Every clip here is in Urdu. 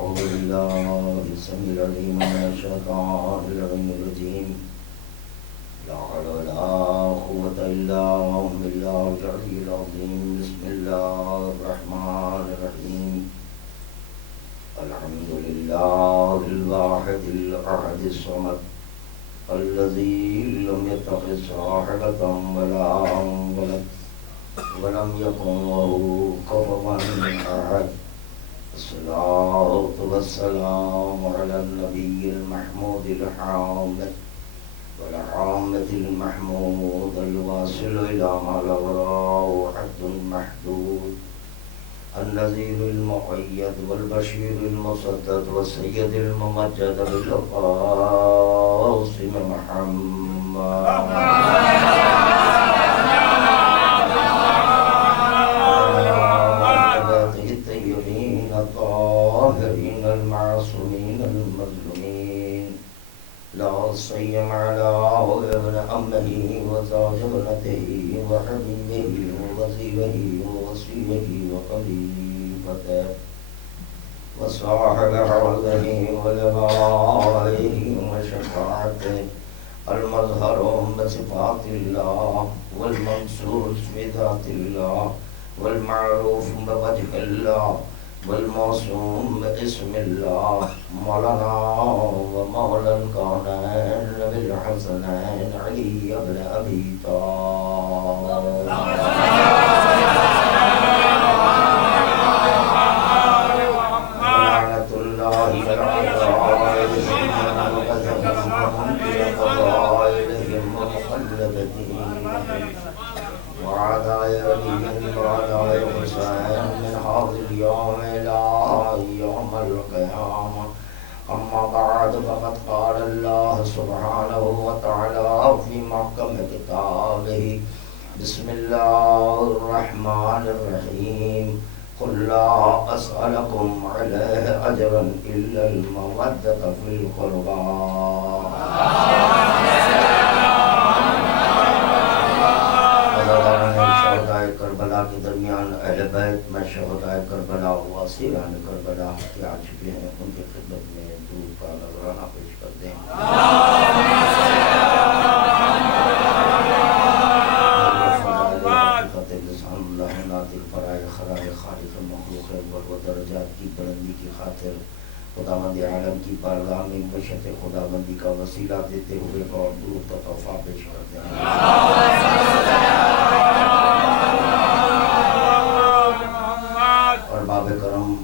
أعوذ بالله السميع العليم من الشيطان الرجيم. لا حول ولا قوة إلا بالله العلي العظيم. بسم الله الرحمن الرحيم. الحمد لله الواحد الأحد الصمد الذي لم يتخذ صاحبة ولا ولد ولم يكن له كفوا أحد. الصلاة والسلام على النبي المحمود الحامد والحامد المحمود الواصل إلى ما له حد محدود، النذير المؤيد والبشير المصدد والسيد الممجد بالقاسم محمد الطاهرين المعصومين المظلومين، لا سيما على ابن أمه وزوج ابنته وحبيبه ووزيره ووصيه وخليفته وصاحب عرضه ولقائه وشفاعته، المظهر بصفات الله والمنصوص بذات الله والمعروف بوجه الله والموسوم باسم الله، مولانا ومولى الكونين بالحسنين علي بن أبي طالب لعنة الله على قائلهم ومنكر قبائلهم ومخلدتهم وعداء علي وعداء حسين من هذا اليوم إلى يوم القيامة. أما بعد، فقد قال الله سبحانه وتعالى في محكم كتابه: بسم الله الرحمن الرحيم. قل لا أسألكم عليه أجرا إلا المودة في القربى. شہدائے کربلا کے درمیان اہل بیت میں شہدائے کربلا و اسیران کربلا کے آ چکے ہیں، ان کی خدمت میں درود کا نذرانہ پیش کرتے ہیں۔ لسان اللہ ناطق برائے خرائے خالق مخلوق و درجات کی بلندی کی خاطر خداوند عالم کی بارگاہ میں بشت خداوندی کا وسیلہ دیتے ہوئے اور درود کا تحفہ پیش کرتے ہیں۔ اور باب کرم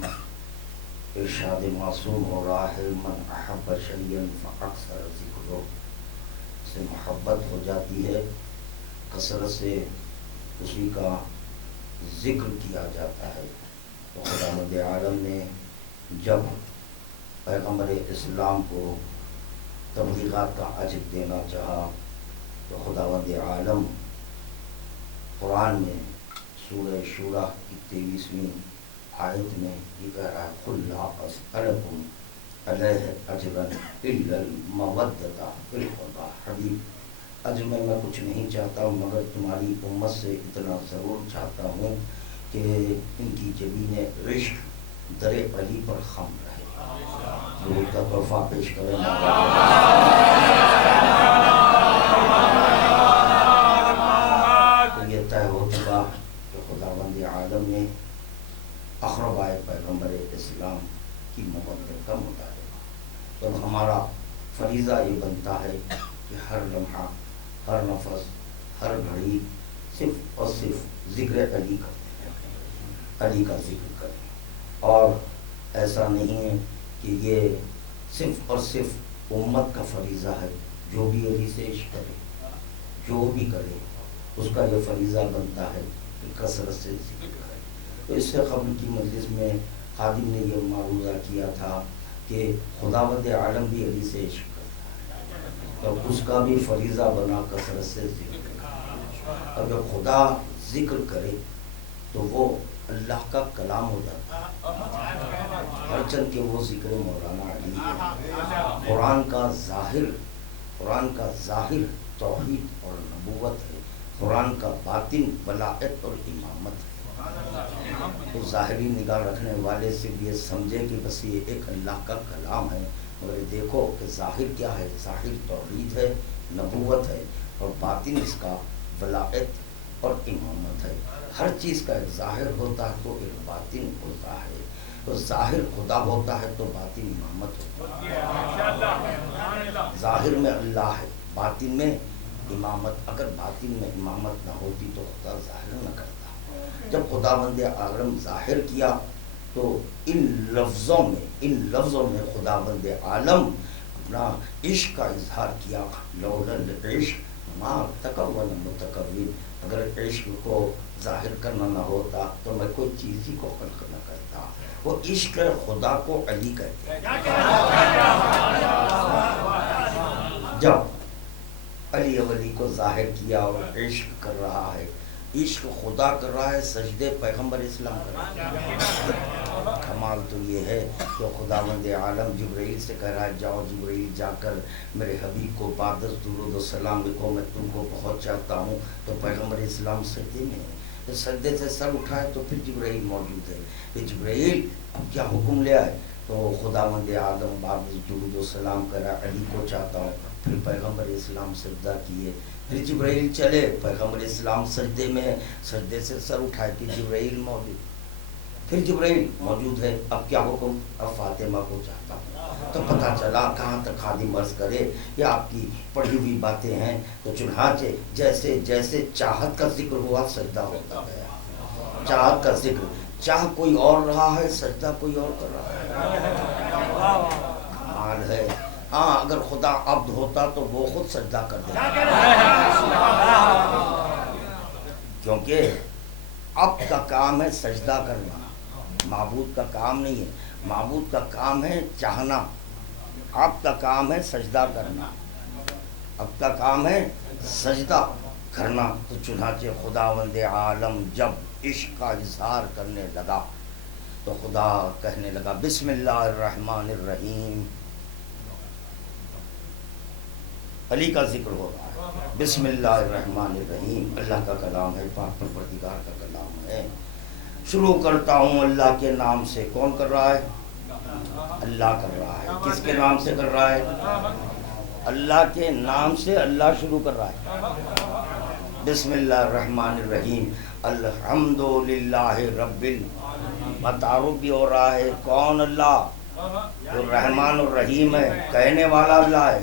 ارشاد معصوم ہو رہا ہے: من احب شیئا فاکثر ذکرہ، سے محبت ہو جاتی ہے، کثرت سے اسی کا ذکر کیا جاتا ہے۔ تو خداوند عالم نے جب پیغمبر اسلام کو تبلیغات کا اجر دینا چاہا تو خداوند عالم قرآن میں سورہ شورى کی 23ویں آیت میں یہ کہہ رہا ہے: قل لا اسألکم علیہ اجرا الا المودۃ فی القربى۔ حبیب، اجر میں کچھ نہیں چاہتا ہوں مگر تمہاری امت سے اتنا ضرور چاہتا ہوں کہ ان کی جبین عشق در علی پر خم رہے۔ درود کا تحفہ پیش کریں۔ تو یہ طے ہو چکا کہ خداوند عالم نے اقربائے پیغمبر اسلام کی محبت کا مطالبہ، تو ہمارا فریضہ یہ بنتا ہے کہ ہر لمحہ، ہر نفس، ہر گھڑی صرف اور صرف ذکر علی کرتے ہیں، علی کا ذکر کریں۔ اور ایسا نہیں ہے کہ یہ صرف اور صرف امت کا فریضہ ہے، جو بھی علی سے عشق کرے، جو بھی کرے، اس کا یہ فریضہ بنتا ہے کہ کثرت سے ذکر کرے۔ تو اس سے قبل کی مجلس میں خادم نے یہ معروضہ کیا تھا کہ خداوند عالم بھی علی سے عشق کرتا ہے، تو اس کا بھی فریضہ بنا کثرت سے ذکر کرے۔ اگر خدا ذکر کرے تو وہ اللہ کا کلام ہو جاتا ہے، ہرچند کہ وہ ذکر مولانا علی ہے۔ قرآن کا ظاہر توحید اور نبوت ہے، قرآن کا باطن ولایت اور امامت ہے۔ تو ظاہری نگاہ رکھنے والے سے بھی یہ سمجھے کہ بس یہ ایک اللہ کا کلام ہے، مگر دیکھو کہ ظاہر کیا ہے، ظاہر توحید ہے، نبوت ہے، اور باطن اس کا ولایت اور امامت ہے۔ ہر چیز کا ایک ظاہر ہوتا ہے تو ایک باطن ہوتا ہے، تو ظاہر خدا ہوتا ہے تو باطن امامت ہوتا ہے۔ ظاہر میں اللہ ہے، باطن میں امامت، اگر باطن میں امامت نہ ہوتی تو خدا ظاہر نہ کرتا۔ جب خداوند عالم ظاہر کیا تو ان لفظوں میں خداوند عالم اپنا عشق کا اظہار کیا، لولا العشق ما تکون متکون، اگر عشق کو ظاہر کرنا نہ ہوتا تو میں کوئی چیز ہی کو خلق نہ کرتا۔ وہ عشق خدا کو علی کہتے ہیں۔ جب علی ولی کو ظاہر کیا اور عشق کر رہا ہے، عشق خدا کر رہا ہے، سجدے پیغمبر اسلام کر رہا ہے۔ کمال تو یہ ہے کہ خداوند عالم جبرائیل سے کہہ رہا ہے جاؤ جبرائیل جا کر میرے حبیب کو بعدس درود و سلام لکھو، میں تم کو بہت چاہتا ہوں۔ تو پیغمبر اسلام سجدے میں ہے، تو سجدے سے سر اٹھائے تو پھر جبرائیل موجود ہے، کہ جبرائیل اب کیا حکم لے آئے؟ تو خداوند عالم بعدس درود و سلام کرا، علی کو چاہتا ہوں۔ پھر پیغمبر اسلام سجدہ کیے، پھر جبرائیل چلے، پیغمبر اسلام سجدے میں، سجدے سے سر اٹھائے کہ جبرائیل موجود، پھر جبرائیل موجود ہے، اب کیا حکم؟ اب فاطمہ کو چاہتا ہوں۔ تو پتہ چلا کہاں تک خادم عرض کرے، یہ آپ کی پڑھی ہوئی باتیں ہیں۔ تو چنانچہ جیسے جیسے چاہت کا ذکر ہوا سجدہ ہوتا گیا، چاہت کا ذکر، چاہ کوئی اور رہا ہے، سجدہ کوئی اور کر رہا ہے۔ کمال ہے۔ ہاں اگر خدا عبد ہوتا تو وہ خود سجدہ کر دیتا، کیونکہ عبد کا کام ہے سجدہ کرنا، معبود کا کام نہیں ہے۔ معبود کا کام ہے چاہنا، عبد کا کام ہے سجدہ کرنا، عبد کا کام ہے سجدہ کرنا۔ تو چنانچہ خداوند عالم جب عشق کا اظہار کرنے لگا تو خدا کہنے لگا بسم اللہ الرحمن الرحیم، علی کا ذکر ہو رہا ہے، بسم اللہ الرحمن الرحیم، اللہ کا کلام ہے، پاک پروردگار کا کلام ہے۔ شروع کرتا ہوں اللہ کے نام سے۔ کون کر رہا ہے؟ اللہ کر رہا ہے۔ کس کے نام سے کر رہا ہے؟ اللہ کے نام سے اللہ شروع کر رہا ہے۔ بسم اللہ الرحمن الرحیم، الحمدللہ رب تعارف بھی ہو رہا ہے، کون اللہ؟ جو رحمان الرحیم ہے، کہنے والا اللہ ہے،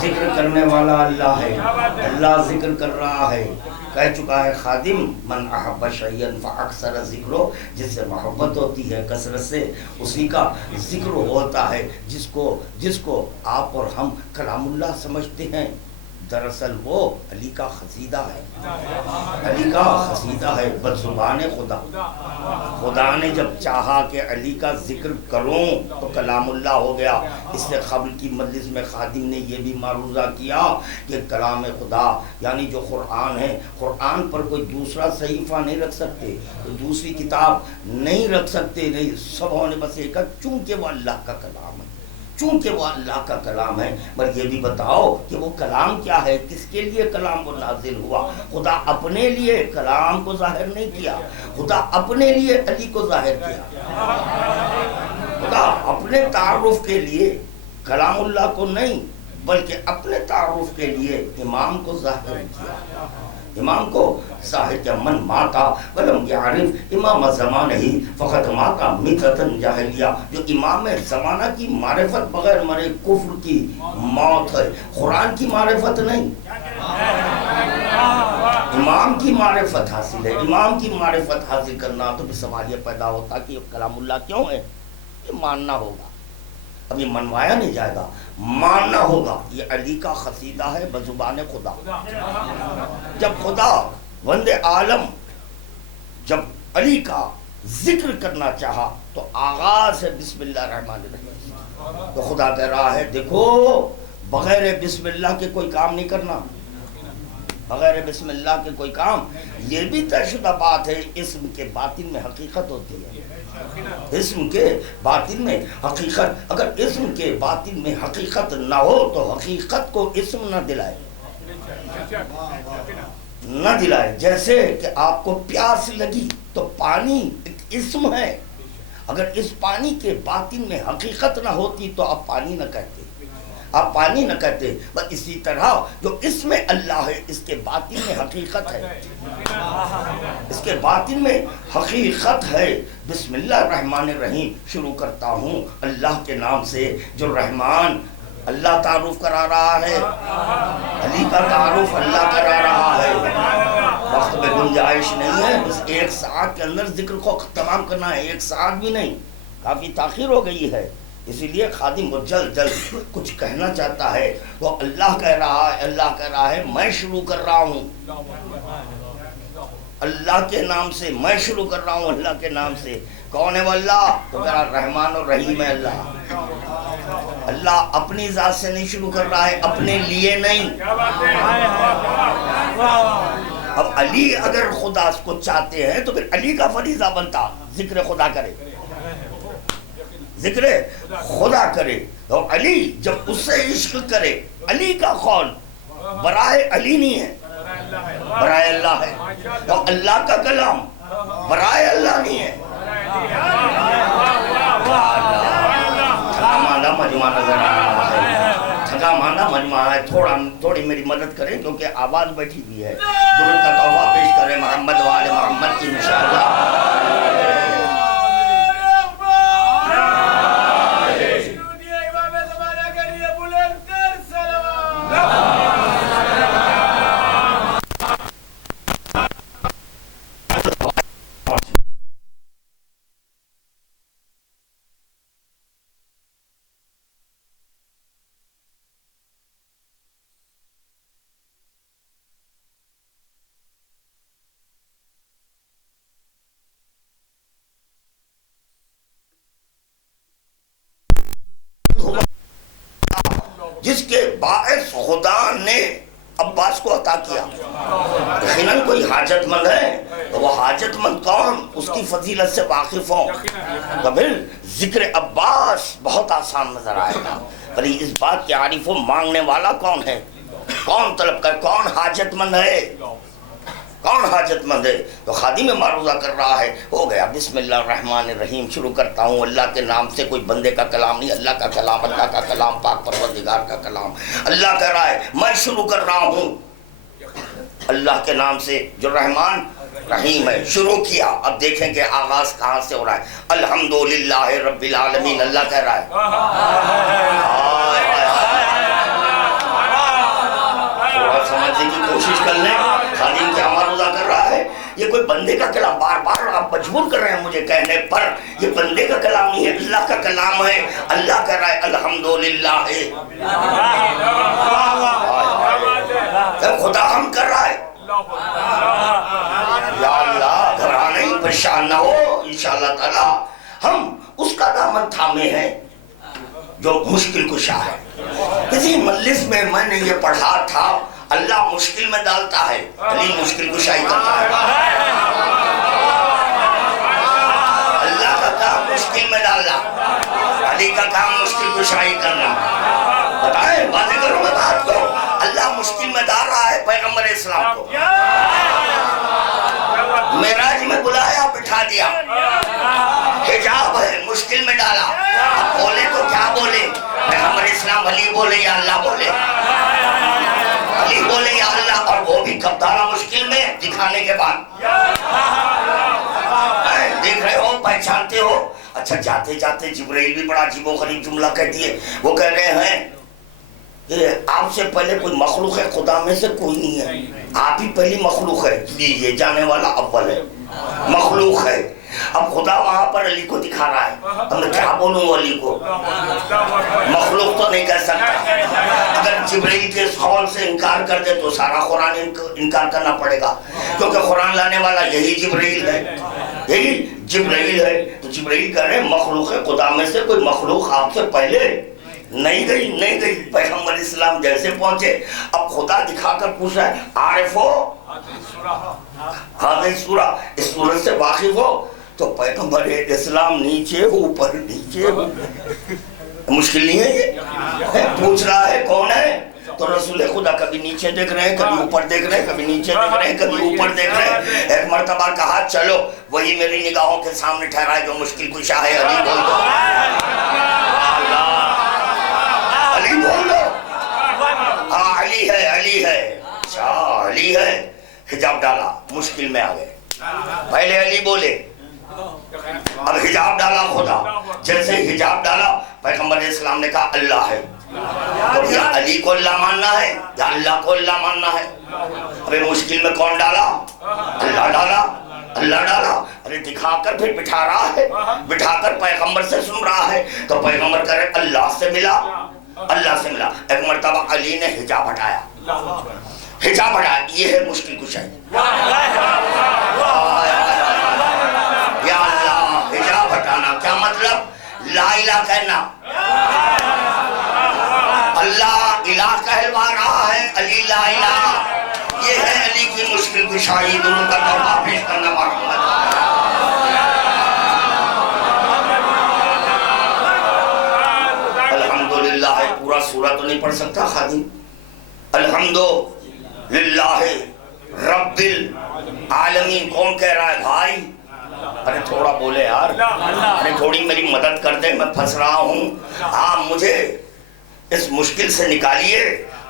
ذکر کرنے والا اللہ ہے، اللہ ذکر کر رہا ہے۔ کہہ چکا ہے خادم من احب شیئا فاکثر ذکرو، جس سے محبت ہوتی ہے کثرت سے اسی کا ذکر ہوتا ہے۔ جس کو آپ اور ہم کلام اللہ سمجھتے ہیں، دراصل وہ علی کا قصیدہ ہے، علی کا قصیدہ ہے، بزبان خدا۔ خدا نے جب چاہا کہ علی کا ذکر کروں تو کلام اللہ ہو گیا۔ اس سے قبل کی مجلس میں خادم نے یہ بھی معروضہ کیا کہ کلام خدا یعنی جو قرآن ہے، قرآن پر کوئی دوسرا صحیفہ نہیں رکھ سکتے، کوئی دوسری کتاب نہیں رکھ سکتے، نہیں، سب ہونے بس ایک ہے، چونکہ وہ اللہ کا کلام ہے، چونکہ وہ اللہ کا کلام ہے۔ بس یہ بھی بتاؤ کہ وہ کلام کیا ہے، کس کے لیے کلام وہ نازل ہوا؟ خدا اپنے لیے کلام کو ظاہر نہیں کیا، خدا اپنے لیے علی کو ظاہر کیا، خدا اپنے تعارف کے لیے کلام اللہ کو نہیں بلکہ اپنے تعارف کے لیے امام کو ظاہر کیا، امام کو ظاہر کیا۔ من ماتا ولم یعرف امام زمانہ ہی فقط ماتا میتۃ جاہلیہ، جو امام زمانہ کی معرفت بغیر مرے کفر کی موت ہے، قرآن کی معرفت نہیں، امام کی معرفت حاصل ہے۔ امام کی معرفت حاصل کرنا تو پھر سوال یہ پیدا ہوتا کہ یہ کلام اللہ کیوں ہے؟ یہ ماننا ہوگا، اب یہ منوایا نہیں جائے گا، ماننا ہوگا۔ یہ علی کا قصیدہ ہے بزبان خدا۔ جب خدا وند عالم جب علی کا ذکر کرنا چاہا تو آغاز ہے بسم اللہ الرحمن الرحیم۔ تو خدا کہہ رہا ہے دیکھو بغیر بسم اللہ کے کوئی کام نہیں کرنا، بغیر بسم اللہ کے کوئی کام۔ یہ بھی طے شدہ بات ہے، اسم کے باطن میں حقیقت ہوتی ہے، اسم کے باطن میں حقیقت۔ اگر اسم کے باطن میں حقیقت نہ ہو تو حقیقت کو اسم نہ دلائے، نہ دلائے. جیسے کہ آپ کو پیاس لگی تو پانی ایک اسم ہے، اگر اس پانی کے باطن میں حقیقت نہ ہوتی تو آپ پانی نہ کہتے، آپ پانی نہ کہتے. بس اسی طرح جو اسم اللہ ہے اس کے باطن میں حقیقت ہے، اس کے باطن میں حقیقت ہے. بسم اللہ الرحمن الرحیم شروع کرتا ہوں اللہ کے نام سے جو رحمان. اللہ تعارف کرا رہا ہے، علی کا تعارف اللہ کرا رہا ہے. وقت میں گنجائش نہیں ہے، بس 1 ساعت کے اندر ذکر کو تمام کرنا ہے. 1 ساعت بھی نہیں، کافی تاخیر ہو گئی ہے. اسی لیے خادم وہ جلد کچھ کہنا چاہتا ہے. وہ اللہ کہہ رہا ہے، اللہ کہہ رہا ہے میں شروع کر رہا ہوں اللہ کے نام سے، میں شروع کر رہا ہوں اللہ کے نام سے. کون ہے وہ اللہ؟ تو کہہ رہا رحمان اور رحیم ہے اللہ. اللہ اپنی ذات سے نہیں شروع کر رہا ہے، اپنے لیے نہیں. اب علی اگر خدا کو چاہتے ہیں تو پھر علی کا فریضہ بنتا ذکر خدا کرے، ذکر خدا کرے. اور علی جب اس سے عشق کرے، علی کا قول برائے علی نہیں ہے، برائے اللہ ہے. اور اللہ کا کلام برائے اللہ نہیں ہے. تھکا مانا مجمع نظر آ رہا ہے، تھکا مانا مجمع ہے. تھوڑی میری مدد کریں کیونکہ آواز بیٹھی ہوئی ہے. درود کا تحفہ پیش کریں محمد والے محمد کی انشاءاللہ. جس کے باعث خدا نے عباس کو عطا کیا. یقیناً کوئی حاجت مند ہے تو وہ حاجت مند کون؟ اس کی فضیلت سے واقف ہوں تو پھر ذکر عباس بہت آسان نظر آئے گا. پر اس بات کے عارف و مانگنے والا کون ہے؟ کون طلب کر؟ کون حاجت مند ہے؟ کون حاجت مند ہے؟ تو خادم معروضہ کر رہا ہے. ہو گیا بسم اللہ الرحمن الرحیم شروع کرتا ہوں اللہ کے نام سے. کوئی بندے کا کلام نہیں، اللہ کا کلام، اللہ کا کلام، پاک پروردگار کا کلام. اللہ کہہ رہا ہے میں شروع کر رہا ہوں اللہ کے نام سے جو رحمان رحیم ہے. شروع کیا. اب دیکھیں کہ آغاز کہاں سے ہو رہا ہے. الحمدللہ رب العالمین اللہ کہہ رہا ہے. تھوڑا سمجھنے کی کوشش کر لیں. خادم کیا معروضہ کر رہا ہے؟ یہ کوئی بندے کا کلام، بار بار آپ مجبور کر رہے ہیں مجھے کہنے پر، یہ بندے کا کلام نہیں ہے، اللہ کا کلام ہے. اللہ کہہ رہا ہے الحمدللہ ہے. خدا ہم کر رہا ہے. یا اللہ گھبرا نہیں، پریشان نہ ہو. انشاءاللہ تعالی ہم اس کا دامن تھامے ہیں جو مشکل کشا ہے. کسی مجلس میں نے یہ پڑھا تھا اللہ مشکل میں ڈالتا ہے، علی مشکل کشائی کرتا ہے. اللہ کا کام مشکل میں ڈالنا، علی کا کام مشکل کشائی کرنا. بتائیں واضح کرو میں بات کو. اللہ مشکل میں ڈال رہا ہے پیغمبر اسلام کو. معراج میں بلایا بٹھا دیا، حجاب ہے مشکل میں ڈالا. اب بولے تو کیا بولے؟ پیغمبر اسلام علی بولے یا اللہ بولے؟ علی بولے یا اللہ؟ اور وہ بھی کب ڈالا مشکل میں؟ دکھانے کے بعد. دیکھ رہے ہو، پہچانتے ہو. اچھا جاتے جاتے جبرائیل بھی بڑا عجیب و غریب جملہ کہہ دیے. وہ کہہ رہے ہیں کہ آپ سے پہلے کوئی مخلوق ہے خدا میں سے کوئی نہیں ہے، آپ ہی پہلی مخلوق ہے. یہ جانے والا اول ہے، مخلوق ہے. اب خدا وہاں پر علی کو دکھا رہا ہے. اب میں کیا بولوں علی کو؟ مخلوق تو نہیں کہہ سکتا. اگر جبرائیل کے اس قول سے انکار کر دے تو سارا قرآن انکار کرنا پڑے گا، کیونکہ قرآن لانے والا یہی جبرائیل ہے، یہی جبرائیل ہے. تو جبرائیل کہہ رہے ہیں مخلوق ہے خدا میں سے کوئی مخلوق آپ سے پہلے نہیں گئی. پیغمبر اسلام جیسے پہنچے اب خدا دکھا کر پوچھ رہا ہے عارف ہو ہاں سورہ، اس سورت سے واقف ہو؟ تو پیغمبر اسلام نیچے اوپر نیچے. مشکل نہیں ہے یہ؟ پوچھ رہا ہے کون ہے؟ تو رسول خدا کبھی نیچے دیکھ رہے ہیں، کبھی اوپر دیکھ رہے ہیں، کبھی نیچے دیکھ رہے ہیں، کبھی اوپر دیکھ رہے ہیں۔ ایک مرتبہ کہا چلو وہی میری نگاہوں کے سامنے ٹھہرائے جو مشکل کشا ہے، علی بول دو، علی بول دو۔ ہاں علی ہے، علی ہے، اچھا علی ہے۔ حجاب ڈالا، مشکل میں آ گئے، پہلے علی بولے، اب حجاب ڈالا خدا، جیسے حجاب ڈالا پیغمبر اسلام نے کہا اللہ ہے۔ تو یا علی کو اللہ ماننا ہے یا اللہ کو اللہ ماننا ہے؟ ابھی مشکل میں کون ڈالا؟ اللہ ڈالا، اللہ ڈالا۔ ارے دکھا کر پھر بٹھا رہا ہے، بٹھا کر پیغمبر سے سن رہا ہے، تو پیغمبر کہہ رہے اللہ سے ملا، اللہ سے ملا۔ ایک مرتبہ علی نے حجاب ہٹایا، حجاب ہٹایا، یہ ہے مشکل کشائی۔ یا اللہ، حجاب ہٹانا کیا مطلب؟ لا الہ کہنا، اللہ الہ کہلوا رہا ہے، علی لا الہ، یہ ہے علی کی مشکل کشائی۔ دونوں کا توبہ پیش کرنا محمد۔ الحمدللہ ہے، پورا سورہ تو نہیں پڑھ سکتا خادم۔ الحمدللہ رب العالمین کون کہہ رہا ہے بھائی؟ ارے تھوڑا بولے یار، ارے تھوڑی میری مدد کر دے، میں پھنس رہا ہوں، آپ مجھے اس مشکل سے نکالیے۔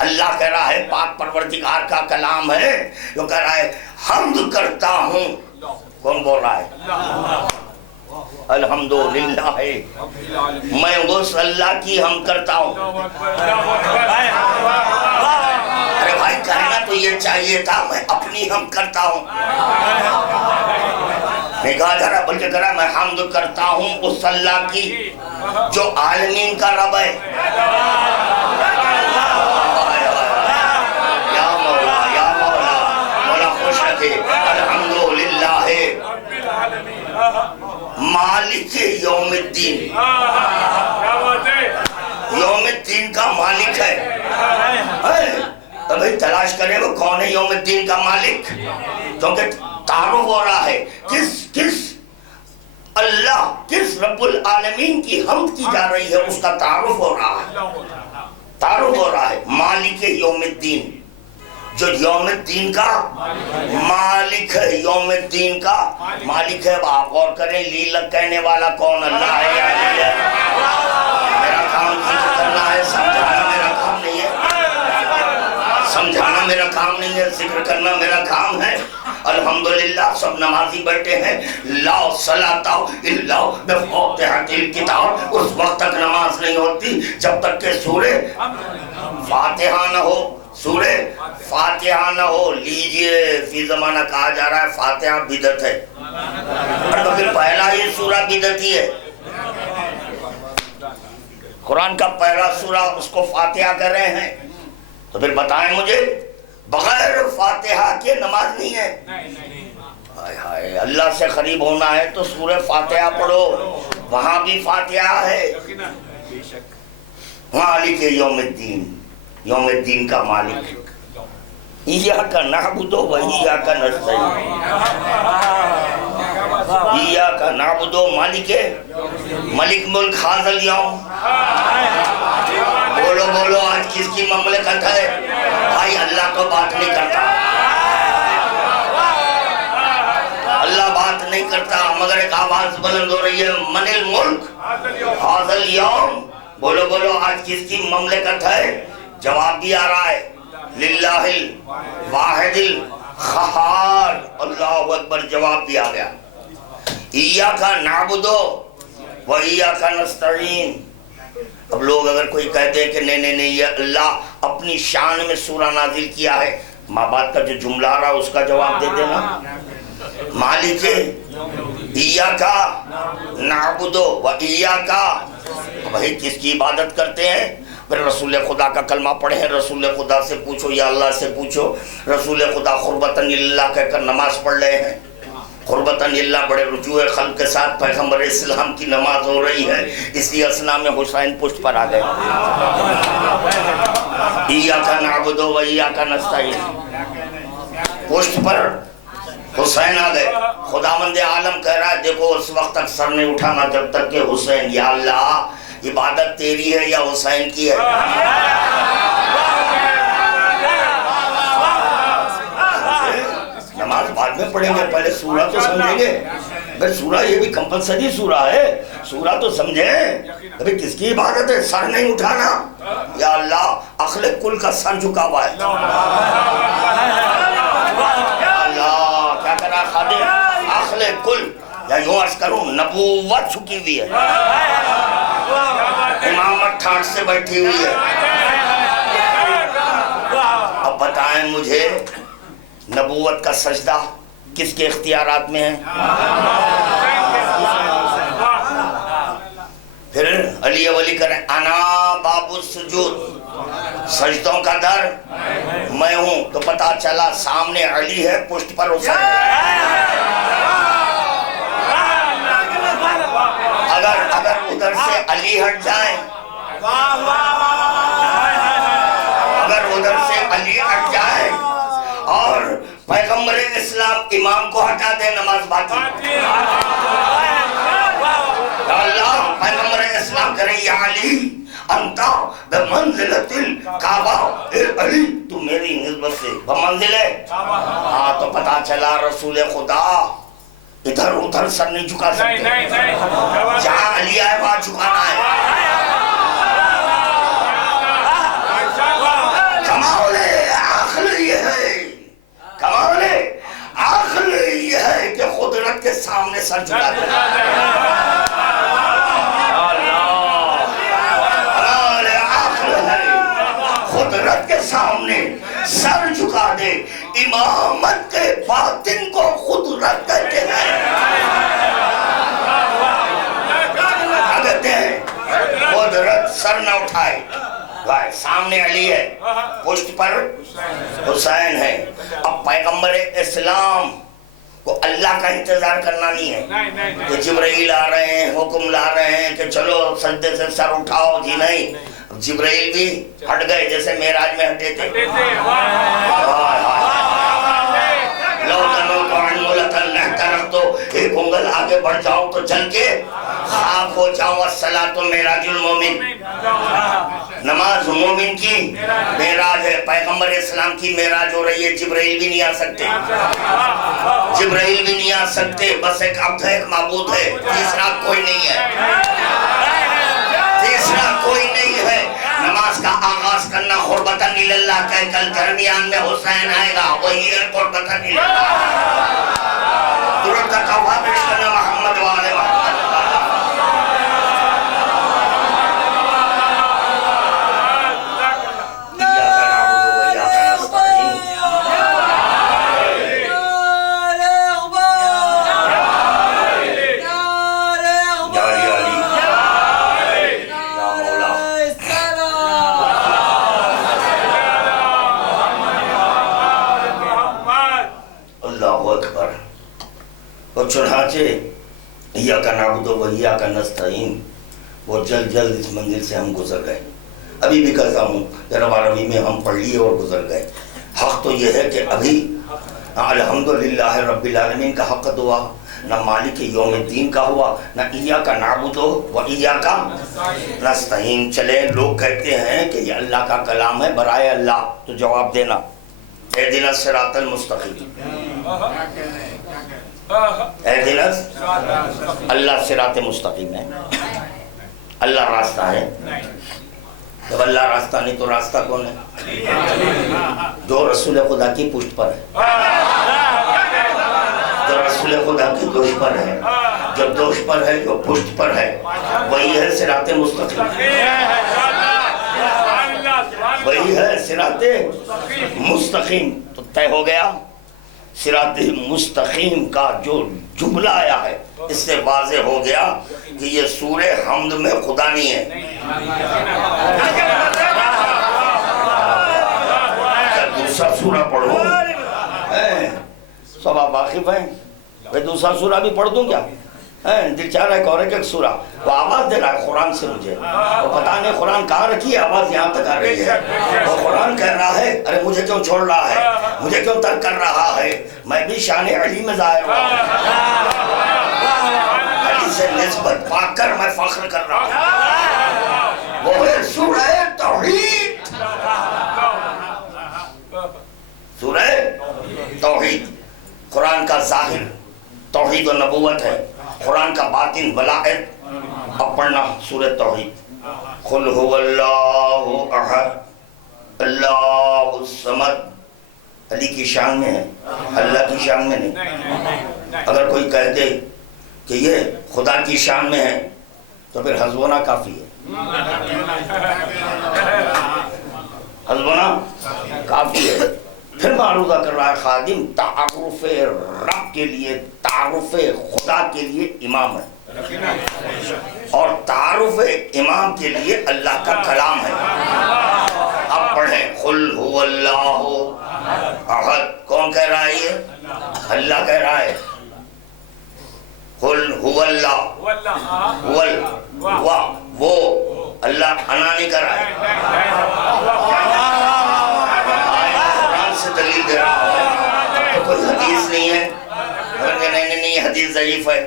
اللہ کہہ رہا ہے، پاک پروردگار کا کلام ہے، جو کہہ رہا ہے حمد کرتا ہوں۔ کون بول رہا ہے؟ الحمدللہ میں اس اللہ کی حمد کرتا ہوں۔ ارے بھائی کہنا تو یہ چاہیے تھا میں اپنی حمد کرتا ہوں، نہیں کہا جا رہا، بلکہ کہہ رہا میں حمد کرتا ہوں اس اللہ کی جو عالمین کا رب ہے۔ یا مولا، یا مولا، مولا خوش رکھے۔ الحمدللہ مالک یوم الدین، یوم الدین کا مالک ہے۔ ابھی تلاش کریں وہ کون ہے یوم الدین کا مالک، کیونکہ تعارف ہو رہا ہے کس اللہ، کس رب العالمین کی حمد کی جا رہی ہے، اس کا تعارف ہو رہا ہے، تعارف ہو رہا ہے۔ مالک یوم الدین، جو یوم الدین کا مالک ہے، یوم الدین کا مالک ہے۔ آپ غور کریں، لیلک کہنے والا کون؟ اللہ ہے یا علی ہے؟ میرا کام ذکر کرنا ہے، سمجھانا میرا کام نہیں ہے، سمجھانا میرا کام نہیں ہے، ذکر کرنا میرا کام ہے۔ الحمدللہ سب نمازی بیٹھے ہیں، لا صلاۃ الا بفاتحۃ الکتاب، اس وقت تک نماز نہیں ہوتی جب تک کہ سورہ فاتحہ نہ ہو، سورہ فاتحہ نہ ہو۔ لیجئے فی زمانہ کہا جا رہا ہے فاتحہ بدعت ہے، اور تو پھر پہلا ہی سورہ بدعت ہی ہے، قرآن کا پہلا سورہ اس کو فاتحہ کر رہے ہیں، تو پھر بتائیں مجھے بغیر فاتحہ کے نماز نہیں ہے؟ ہائے ہائے، اللہ سے قریب ہونا ہے تو سورہ فاتحہ پڑھو، وہاں بھی فاتحہ ہے۔ مالک یوم الدین، یوم الدین کا مالک۔ ایاک نعبد و ایاک نستعین، ایاک نعبد مالک ملک ملک ھذا الیوم۔ بولو بولو آج کس کی مملکت ہے؟ بھائی اللہ تو بات نہیں کرتا، اللہ بات نہیں کرتا، مگر ایک آواز بلند ہو رہی ہے، من الملک ھذا الیوم۔ بولو بولو آج کس کی مملکت ہے؟ جواب بھی آ رہا ہے، للہ الواحد القہار۔ اللہ اکبر، جواب بھی آ گیا، ایاک نعبد و ایاک نستعین۔ اب لوگ اگر کوئی کہتے ہیں کہ نہیں نہیں نہیں، یہ اللہ اپنی شان میں سورہ نازل کیا ہے، ماں باپ کا جو جملہ آ رہا ہے اس کا جواب دے دینا، مالک ایاک نعبد و ایاک۔ بھائی کس کی عبادت کرتے ہیں؟ پھر رسول خدا کا کلمہ پڑھیں، رسول خدا سے پوچھو یا اللہ سے پوچھو۔ رسول خدا قربتاً للہ کہہ کر نماز پڑھ رہے ہیں، قربتاً للہ بڑے رجوع خلق کے ساتھ پیغمبر اسلام کی نماز ہو رہی ہے، اسی اثنا میں حسین پشت پر آ گئے، ایاک نعبد و ایاک نستعین، پشت پر حسین آ گئے۔ خداوند عالم کہہ رہا ہے دیکھو اس وقت تک سر نہیں اٹھانا جب تک کہ حسین، یا اللہ عبادت تیری ہے یا حسین کی ہے؟ بعد میں پڑھیں گے، پہلے سورہ تو سمجھیں گے. بھئی سورہ یہ بھی کمپلسری سورہ ہے، سورہ تو سمجھیں. ابھی کس کی عبادت ہے؟ سر نہیں اٹھانا. یا اللہ عقل کل کا سر جھکا ہوا ہے. اللہ کیا کرا خادم؟ عقل کل یا یوں عرض کروں نبوت جھکی ہوئی ہے، امامت ٹھاٹ سے بیٹھی ہوئی ہے. اب بتائیں مجھے نبوت کا سجدہ کس کے اختیارات میں ہے؟ پھر علی ولی کریں انا باب السجود، سجدوں کا در میں ہوں. تو پتا چلا سامنے علی ہے، پشت پر حسین ہے. اگر ادھر سے علی ہٹ جائیں، اگر ادھر سے علی ہٹ جائیں اور پیغمبر اسلام امام کو ہٹا دے، نماز باطل. اللہ پیغمبر اسلام کرے یا علی انتا بمنزلت الکعبہ، اے علی تو میری نسبت سے بمنزل ہے. ہاں تو پتا چلا رسول خدا ادھر ادھر سر نہیں جھکا سکتے، جہاں علی آئے وہاں جھکانا ہے. کمال عقل یہ ہے، کمال عقل یہ ہے کہ قدرت کے سامنے سر جھکا دے. قدرت کے سامنے سر جھکا دے. امامت کے باطن کو قدرت کہتے ہیں. کیا کہتے ہیں؟ قدرت سر نہ اٹھائے. سامنے علی ہے، پشت پر حسین ہے. اب پیغمبر اسلام کو اللہ کا انتظار کرنا نہیں ہے کہ جبرائیل آ رہے ہیں، حکم لا رہے ہیں کہ چلو سجدے سے سر اٹھاؤ. جی نہیں، جبرائیل بھی ہٹ گئے جیسے معراج میں ہٹے تھے. لو تنو تو عنملتن نحترق، تو ایک انگل آگے بڑھ جاؤں تو جل کے خاک ہو جاؤں. الصلاۃ معراج المومن، نماز مومن کی معراج ہے. پیغمبر اسلام کی معراج ہو رہی ہے، جبرائیل بھی نہیں آ سکتے، جبرائیل بھی نہیں آ سکتے. بس ایک عبد ہے، ایک معبود ہے، تیسرا کوئی نہیں ہے، تیسرا کوئی نہیں ہے. نماز کا آغاز کرنا قربتاً اللہ کہہ کر درمیان میں حسین آئے گا، وہی ہے قربتاً اللہ. درود کا توبہ پیش کرنا محمد والے محمد. چنانچہ ایاک نعبد و ایاک نستعین، وہ جلد جلد اس منزل سے ہم گزر گئے. ابھی بھی کہتا ہوں جناب عربی میں ہم پڑھ لیے اور گزر گئے. حق تو یہ ہے کہ ابھی الحمدللہ رب العالمین کا حق دعا نہ مالک یوم الدین کا ہوا، نہ ایاک نعبد و ایاک نستعین. چلے لوگ کہتے ہیں کہ یہ اللہ کا کلام ہے، برائے اللہ تو جواب دینا. اہدنا الصراط المستقیم، اہدنا اللہ صراط مستقیم ہے، اللہ راستہ ہے. جب اللہ راستہ نہیں تو راستہ کون ہے؟ جو رسول خدا کی پشت پر ہے، جو رسول خدا کی دوش پر ہے، جو دوش پر ہے، جو پشت پر ہے، وہی ہے صراط مستقیم، وہی ہے صراط مستقیم. تو طے ہو گیا صراط مستقیم کا جو جملہ آیا ہے، اس سے واضح ہو گیا کہ یہ سورہ حمد میں خدا نہیں ہے. دوسرا سورہ پڑھو، سب آپ واقف ہیں. میں دوسرا سورہ بھی پڑھ دوں کیا؟ دل چاہ رہا ہے اور ایک سورہ وہ آواز دے رہا ہے قرآن سے مجھے، وہ پتہ نہیں قرآن کہاں رکھی ہے، آواز یہاں تک آ رہی ہے. وہ قرآن کہہ رہا ہے ارے مجھے کیوں چھوڑ رہا ہے، مجھے کیوں ترک کر رہا ہے. میں بھی شان علی میں ظاہر ہوا ہوں، علی سے نسبت پا کر میں فخر کر رہا ہوں. وہ ہے سورہ توحید، سورہ توحید. قرآن کا توحید و نبوت ہے، قرآن کا باطن ولایت۔ اب پڑھنا سورہ توحید۔ قل هو اللہ احد اللہ الصمد، علی کی شان میں ہے، اللہ کی شان میں نہیں۔ اگر کوئی کہہ دے کہ یہ خدا کی شان میں ہے تو پھر حسبنا کافی ہے، حسبنا کافی ہے۔ پھر معروضہ کر رہا ہے خادم تعارف رب کے لیے، تعارف خدا کے لیے امام ہے، اور تعارف امام کے لیے اللہ کا کلام ہے۔ اب پڑھیں قل هو اللہ احد، کون کہہ رہا ہے یہ؟ اللہ کہہ رہا ہے۔ قل هو اللہ، وہ اللہ انا نہیں کر رہا ہے، قرآن سے دلیل دے رہا ہے۔ تو کوئی حدیث نہیں ہے، نہیں حدیث ضعیف ہے،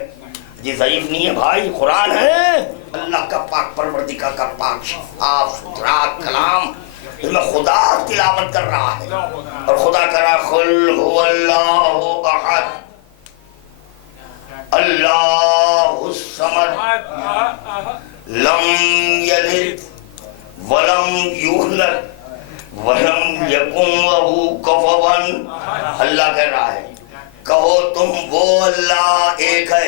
یہ ضعیف نہیں ہے بھائی، قرآن ہے اللہ کا پاک پروردگار کا پاک شفاف ستھرا کلام، اس میں خدا تلاوت کر رہا ہے، اور خدا کر رہا ہے قل هو اللہ احد اللہ الصمد لم یلد ولم یولد ولم یکن لہ کفوا۔ اللہ کہہ رہا ہے کہو تم وہ اللہ ایک ہے۔